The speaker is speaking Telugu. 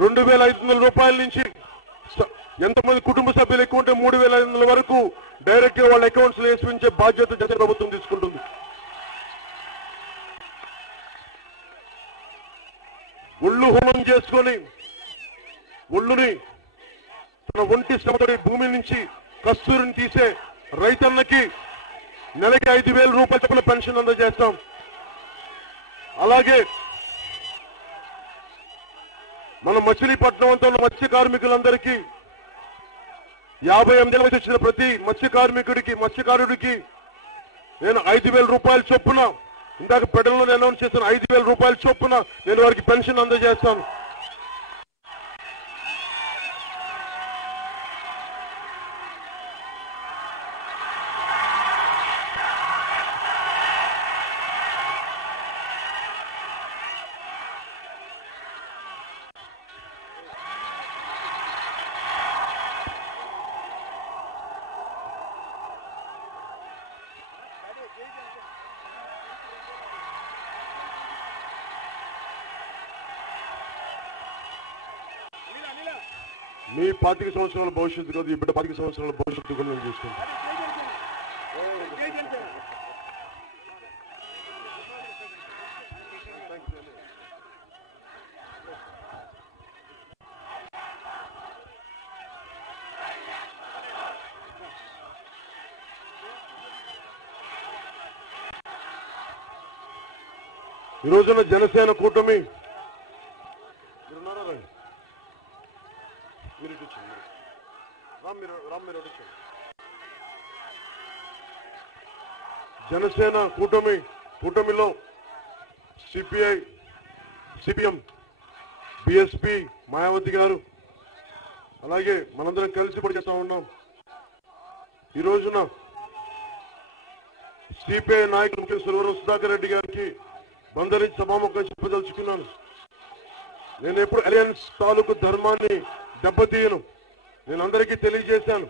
2,500 రూపాయల నుంచి ఎంతమంది కుటుంబ సభ్యులు ఎక్కువ ఉంటే 3,500 వరకు డైరెక్ట్ గా వాళ్ళ అకౌంట్స్ లో వేసుకుంటే బాధ్యత జగన్ ప్రభుత్వం తీసుకుంటుంది. ఒళ్ళు హోమం చేసుకొని ఒళ్ళుని తన ఒంటి శ్రమతోటి భూమి నుంచి కస్తూరిని తీసే రైతన్నకి నెలకి 5,000 రూపాయల చొప్పున పెన్షన్ అందజేస్తాం. అలాగే మన మచిలీపట్నం అంతా ఉన్న మత్స్య కార్మికులందరికీ 58 వయసు వచ్చిన ప్రతి మత్స్యకారుడికి నేను 5,000 రూపాయల చొప్పున, ఇందాక పెడల్లో అనౌన్స్ చేసిన 5,000 రూపాయల చొప్పున నేను వారికి పెన్షన్ అందజేస్తాను. మీ 25 సంవత్సరాల భవిష్యత్తు కాదు, ఈ బిడ్డ 25 సంవత్సరాల భవిష్యత్తు కూడా నేను చూసుకుంటాను. ఈ రోజున జనసేన కూటమి జనసేన కూటమిలో సిపిఐ, సిపిఎం, బిఎస్పి, మాయావతి గారు అలాగే మనందరం కలిసి పనిచేస్తా ఉన్నాం. ఈ రోజున సిపిఐ నాయకులు ముఖ్య సురవరం సుధాకర్ రెడ్డి గారికి బందరించి సభాముఖంగా చెప్పదలుచుకున్నాను. నేను ఎప్పుడు అలయన్స్ తాలూకు ధర్మాన్ని దెబ్బతీయను. నేను అందరికీ తెలియజేశాను.